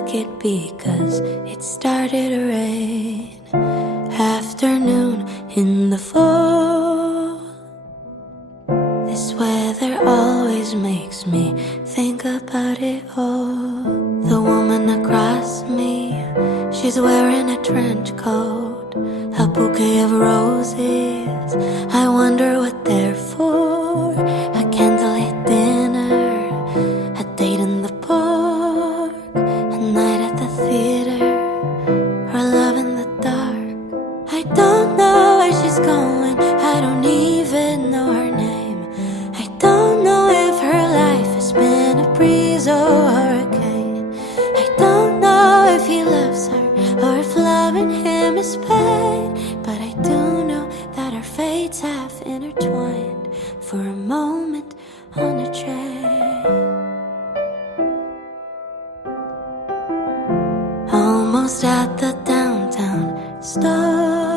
could it be? 'Cause it started to rain. Afternoon in the fall. This weather always makes me think about it all. The woman across me, she's wearing a trench coat, a bouquet of roses, I wonder what they're for. A candlelit dinner, a date in the park, a night at the theater, or love in the dark. I don't know where she's going, I don't even know her name. I don't know if her life has been a breeze or a hurricane. I don't know if he loves her or if loving him is pain. But I do know that our fates have intertwined for a moment on a train. Almost at the downtown stop.